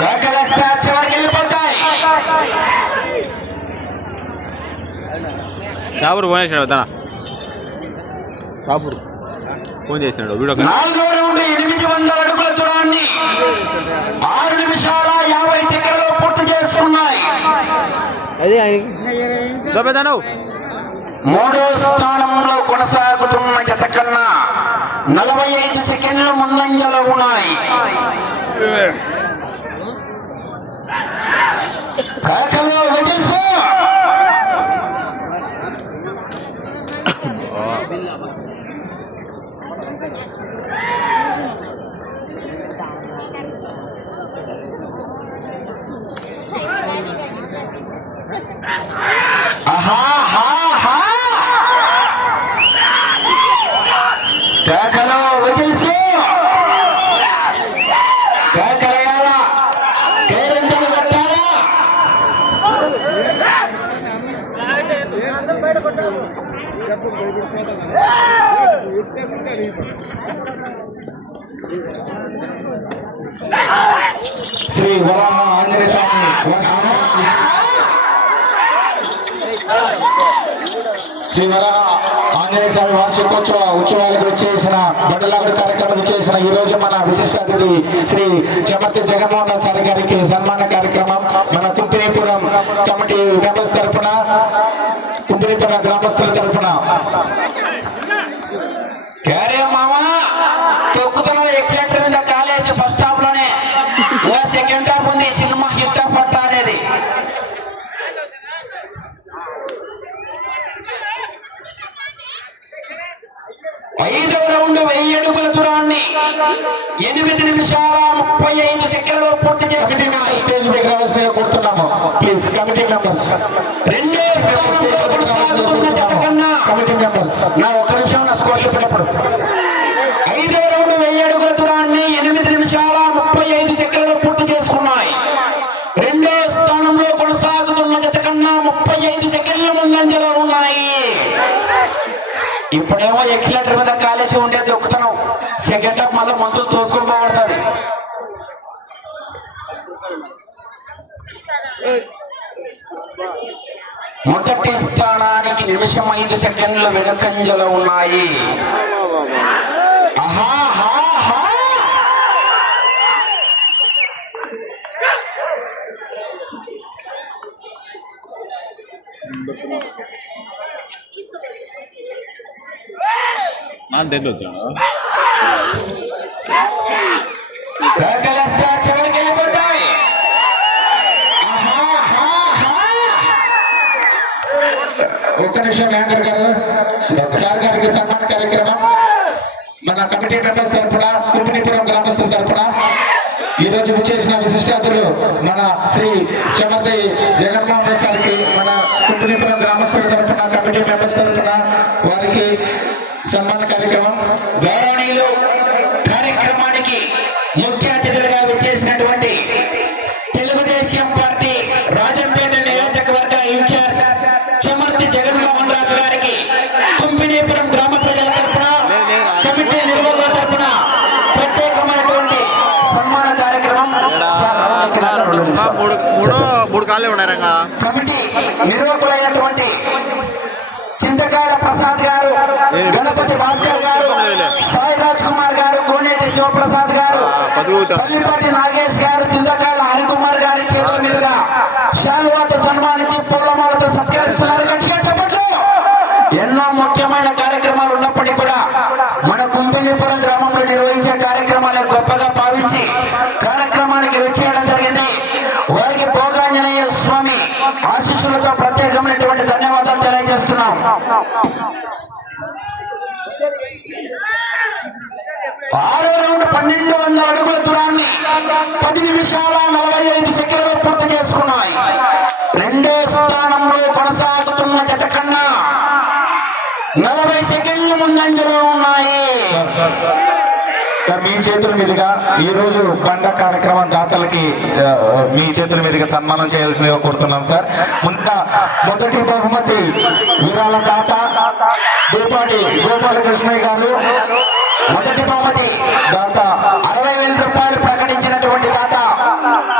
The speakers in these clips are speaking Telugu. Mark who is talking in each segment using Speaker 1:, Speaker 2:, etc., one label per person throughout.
Speaker 1: కేకలేస్తే చివరికి వెళ్ళిపోతాయి.
Speaker 2: చాపూరు ఫోన్ చేసినాడు తన చాపూరు ఫోన్ చేసినాడు వీడియో.
Speaker 1: నాలుగవ రౌండ్ ఎనిమిది వందల అడుగుల దూరాన్ని ఆరు నిమిషాల యాభై సెకండ్లు పూర్తి చేసుకున్నాయి.
Speaker 2: అది
Speaker 1: మూడో స్థానంలో కొనసాగుతున్న జత కన్నా నలభై ఐదు సెకండ్లు ముందంజలో ఉన్నాయి. కేకలు శ్రీ వరాహ ఆంజనేయ స్వామి శ్రీ వరాహ ఆంజనేయ స్వామి వార్షికోత్సవ ఉత్సవాలకు వచ్చేసిన బండలాగుడు కార్యక్రమం చేసిన ఈ రోజు మన విశిష్ట అతిథి శ్రీ చమర్తి జగన్మోహన్ సార్ గారికి సన్మాన కార్యక్రమం. మన కుంపినీపురం కమిటీ మెంబర్స్ తరఫున కుంపినీపురం గ్రామస్తుల తరఫున సెకండ్ హాఫ్ ఉంది సినిమా హిట్ పట్ట అనేది. ఐదవ రౌండ్ వెయ్యి అడుగుల దూరాన్ని ఎనిమిది నిమిషాల ముప్పై ఐదు సెకండ్లలో పూర్తి చేసి స్టేజ్ రావాల్సిందిగా కోరుతున్నాము ప్లీజ్ కమిటీ మెంబర్స్. రెండో కమిటీ మెంబర్స్. నా ఒక్క నిమిషం నా స్కోర్ చెప్పినప్పుడు ఐదవ రౌండ్ వెయ్యి అడుగుల దూరాన్ని ఎనిమిది నిమిషాల ముప్పై ఐదు సెకండ్లలో పూర్తి చేసుకున్నాయి రెండో స్థానంలో కొనసాగుతున్న జత కన్నా ముప్పై ఐదు సెకండ్ల ముందంజలో ఉన్నాయి ఇప్పుడేమో ఎక్సిలేటర్ మీద కాలేసి ఉండేది ఒకతనం సెకండ్ హాఫ్ మళ్ళీ మనుషులు తోసుకొని పోబడుతుంది మొదటి స్థానానికి నిమిషం ఐదు సెకండ్లు వెనుకంజలు ఉన్నాయి. Thank you. నాన్న
Speaker 2: నా దగ్గర వచ్చాడు
Speaker 1: ఒక్క నిమిషం యాంకర్ గారు సార్ గారికి సన్మాన కార్యక్రమం. మన కమిటీ మెంబర్స్ తరఫున కుటుంబీపురం గ్రామస్తుల తరఫున ఈ రోజు విచ్చేసిన విశిష్టాతులు మన శ్రీ చమర్తి జగన్మోహన్ రెడ్డి గారికి మన కుటుంబీపురం గ్రామస్తుల తరఫున కమిటీ మెంబర్స్ కమిటీ నిర్వాహకులైనటువంటి చింతకాయల ప్రసాద్ గారు గణపతి భాస్కర్ గారు సాయి రాజ్ కుమార్ గారు కోనేటి శివప్రసాద్ గారు పల్లిపాటి నాగేష్ గారు చింతకాయల హరికుమార్ గారి చేతుల మీదుగా శాలువాతో సన్మానించి చేతుల మీదుగా రోజు బండ కార్యక్రమం దాతలకి మీ చేతుల మీదుగా సన్మానం చేయాల్సిందిగా కోరుతున్నాం సార్. ముంద మొదటి బహుమతి విరాళ దాత గోపాల గోపాలకృష్ణయ్య గారు. మొదటి బహుమతి దాత అరవై వేల రూపాయలు ప్రకటించినటువంటి దాత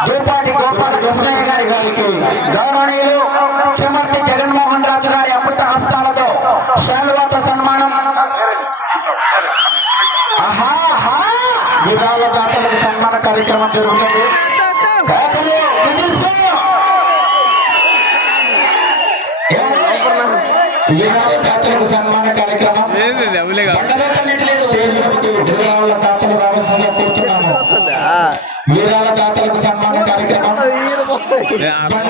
Speaker 3: దీపాటి గోపాల కృష్ణయ్య గారి గారికి గౌరవనీయులు చెమర్తి జగన్మోహన్ రాజు గారి అమృత హస్తాలతో శాలువాతో సన్మానం. కార్యక్రమం.
Speaker 2: జరుగుతుంది డబ్బులే కాదు
Speaker 3: బండలకన్నిటిలేదు వీరాల రావాల్సిందిగా కోరుతున్నాము వీరాల తాతలకు సన్మాన కార్యక్రమం యాభై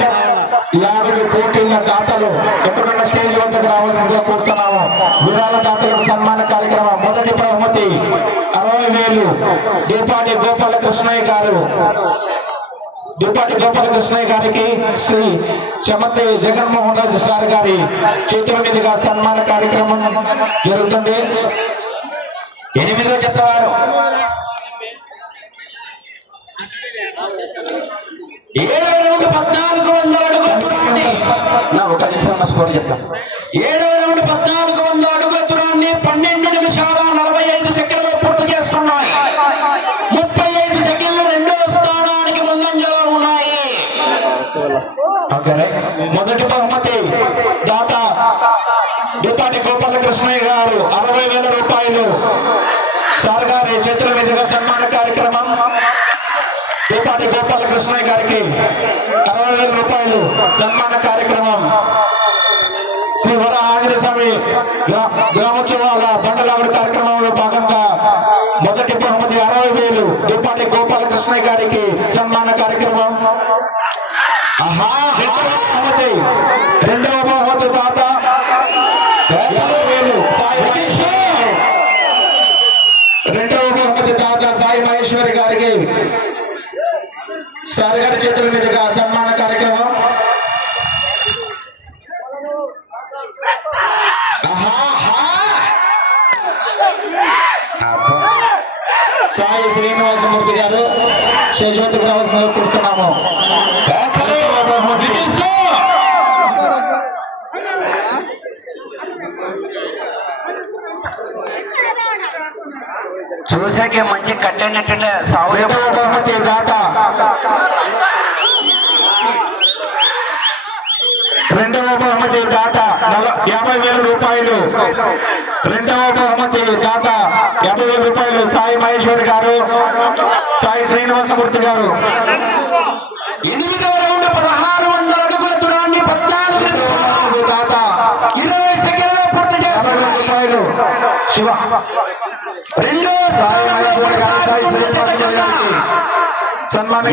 Speaker 3: స్టేజ్ వద్దకు రావాల్సిందిగా కోరుతున్నాము వీరాల సన్మాన కార్యక్రమం మొదటి బహుమతి అరవై వేలు దీపాటి గోపాలకృష్ణయ్య గారు. గోపాల గోపాలకృష్ణయ్య గారికి శ్రీ చెమతి జగన్మోహన్ రాజు సార్ గారి చేతుల మీదుగా సన్మాన కార్యక్రమం జరుగుతుంది. ఎనిమిదో జత వారు. మొదటి బహుమతి దాత దుపాటి గోపాలకృష్ణయ్య గారు అరవై వేల రూపాయలు. సార్ గారి చేతుల మీదుగా సన్మాన కార్యక్రమం. దీపాటి గోపాలకృష్ణయ్య గారికి అరవై వేల రూపాయలు సన్మాన కార్యక్రమం. శ్రీ వర ఆంజనేయ స్వామి గ్రామోత్సవాల బండలావిడి కార్యక్రమంలో భాగంగా మొదటి బహుమతి అరవై వేలు దీపాటి గోపాలకృష్ణయ్య గారికి బహుమతి రెండవ బహుమతి దాత రెండవ బహుమతి దాత సాయి మహేశ్వరి గారికి సార్ గారి చేతుల మీదుగా సన్మాన కార్యక్రమం. సాయి శ్రీనివాసమూర్తి గారు శేషవతికి రావాల్సిన కోరుతున్నాము
Speaker 1: చూసాకే మంచి కంటెంట్ సాగు
Speaker 3: రెండవ బహుమతి దాత. రెండవ బహుమతి యాభై వేల రూపాయలు. రెండవ బహుమతి దాత. యాభై వేల రూపాయలు. సాయి మహేశ్వరి గారు సాయి శ్రీనివాసమూర్తి గారు. శివ. రెండో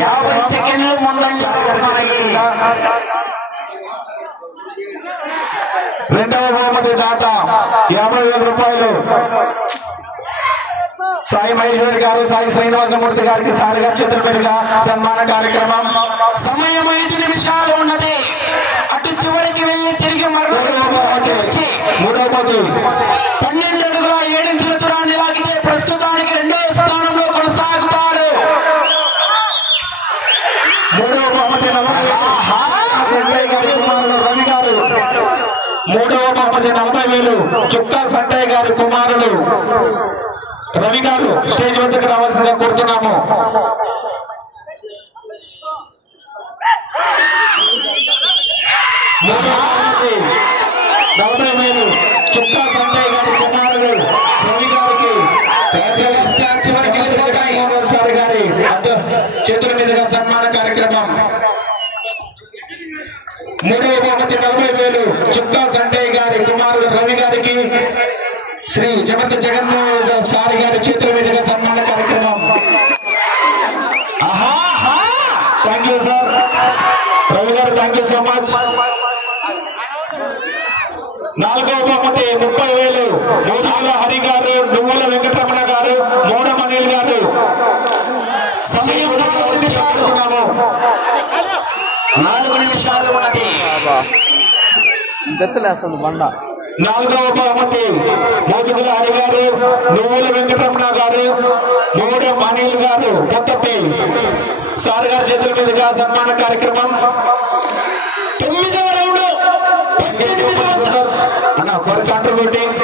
Speaker 1: యాభై సెకండ్లు
Speaker 3: రెండవ బహుమతి దాత యాభై వేల రూపాయలు. సాయి మహేశ్వరి గారు సాయి శ్రీనివాసమూర్తి గారికి సారి గారి చేతుల మీదుగా సన్మాన కార్యక్రమం.
Speaker 1: సమయం ఐదు నిమిషాలు ఉన్నది. అటు చివరికి వెళ్ళి తిరిగి వచ్చి
Speaker 3: మూడవ చుక్కా సంటయ్య గారి కుమారుడు రవి గారు స్టేజ్ వద్దకు రావాల్సిందిగా కోరుతున్నాము. మూడవ మూడవ బహుమతి నలభై వేలు చుక్కా సంటయ్య గారి కుమారుడు రవి గారికి శ్రీ జగత్ జగన్నాథ సారి గారి చేతుల మీదుగా సన్మాన కార్యక్రమం. థ్యాంక్ యూ సార్ రవి గారు థ్యాంక్ యూ సో మచ్ నాలుగవ బహుమతి ముప్పై వేలు మూడాల హరి గారు నువ్వుల వెంకటరమణ గారు మోడమ అనిల్ గారు. సమయం నాలుగు నిమిషాలు ఉన్నాము
Speaker 1: నాలుగు నిమిషాలు ఉన్నది
Speaker 2: దెత్తలేస్తుంది బండ.
Speaker 3: నాలుగవ బహుమతి మోదుగుల హరి గారు నువ్వుల వెంకటరమణ గారు మోడెం మనీల్ గారు కొత్తపి సార్ గారి చేతుల మీదుగా సన్మాన కార్యక్రమం. తొమ్మిదవ రౌండ్. అన్న ఫర్ కాంట్రిబ్యూటింగ్.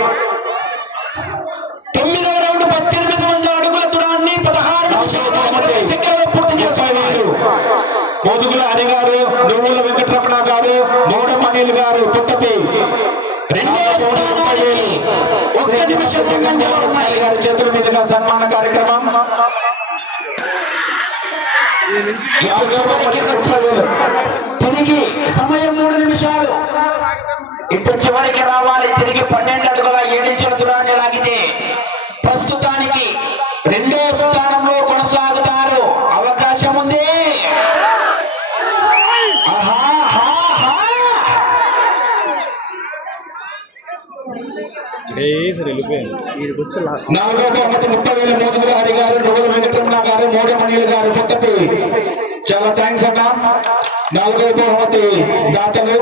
Speaker 1: ఇప్పుడు చివరికి తిరిగి సమయం మూడు నిమిషాలు. ఇటు చివరికి రావాలి. తిరిగి పన్నెండు అడుగుల ఏడించిన దూరాన్ని లాగితే ప్రస్తుతానికి రెండో స్థానంలో కొనసాగుతారు. అవకాశం ఉంది.
Speaker 3: నాలుగో బహుమతి ముప్పై వేల మోదుగుల హరి గారు నువ్వుల వెంకటరమణ గారు మోడీ మణిలు గారు కొత్తపి చాలా థ్యాంక్స్ అన్న నాలుగవ బహుమతి దాతలు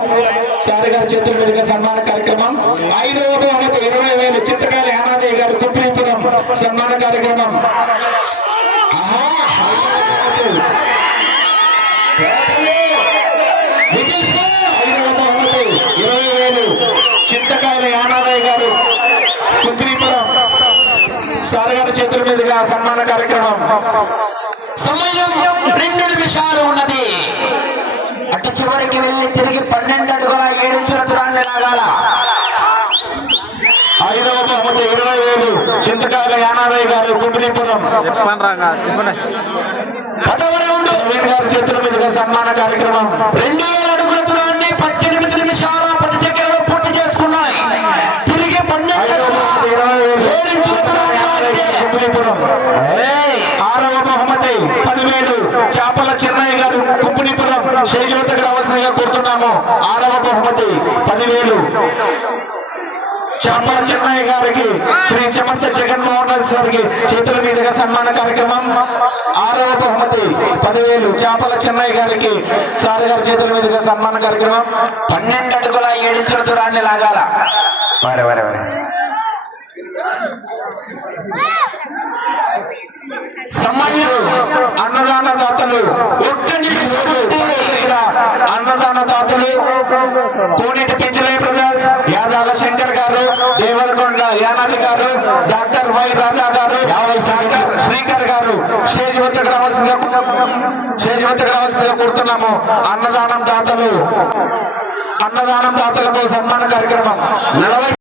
Speaker 3: సారి గారి చేతుల మీదుగా సన్మాన కార్యక్రమం. ఐదవ బహుమతి ఇరవై వేలు చిత్తకాల యానాదయ్య గారు కుప్రీపురం సన్మాన కార్యక్రమం. ఆహా, ఇరవై వేలు చింతకాయల యానాదయ్య గారు కుత్రీపురం సార్ చేతుల మీదుగా సన్మాన కార్యక్రమం.
Speaker 1: సమయం రెండు నిమిషాలు ఉన్నది. అటు చివరికి వెళ్ళి తిరిగి పన్నెండు అడుగుల ఏడించిన దూరాన్ని లాగాల.
Speaker 3: ఐదవ బహుమతి ఇరవై వేలు. చింతకాయల యానాదయ్య గారు కుట్రీపురం
Speaker 2: చెప్పండి రా చెప్పండి.
Speaker 1: పదవ రౌండ్.
Speaker 3: ప్రవీణ్ గారి చేతుల మీదుగా సన్మాన కార్యక్రమం.
Speaker 1: రెండు వేల అడుగుల దూరాన్ని పద్దెనిమిది నిమిషాల పది సెకండ్లు
Speaker 3: చిన్నయ్య గారు కుంపునిపురం చేయూతకు రావాల్సిందిగా కోరుతున్నాము. ఆరవ బహుమతి పదివేలు. చేపల చిన్నయ్య గారికి శ్రీ చెమంత జగన్మోహన్ రెడ్డి గారికి చేతుల మీదుగా సన్మాన కార్యక్రమం. ఆరవ బహుమతి పదివేలు. చేపల చిన్నయ్య గారికి సార్ గారి చేతుల మీదుగా సన్మాన కార్యక్రమం.
Speaker 1: పన్నెండు అడుగుల ఏడించిన దూరాన్ని లాగాల. వరే వరే వరే. సమయం
Speaker 3: అన్నదాన దాతలు
Speaker 1: ఒక్క నిమిషం ఉంది.
Speaker 3: ఇక్కడ అన్నదాన దాతలు కోనేటి పెంచలే బ్రదర్స్ యాదాల శంకర్ గారు దేవరకొండ యానాది గారు డాక్టర్ వై రాధా గారు డాక్టర్ శ్రీకర్ గారు స్టేజ్ వద్దకు రావాల్సిందిగా స్టేజ్ వద్దకు రావాల్సిందిగా కోరుతున్నాము అన్నదానం దాతలు. అన్నదానం దాతలకు సన్మాన కార్యక్రమం.
Speaker 1: నలభై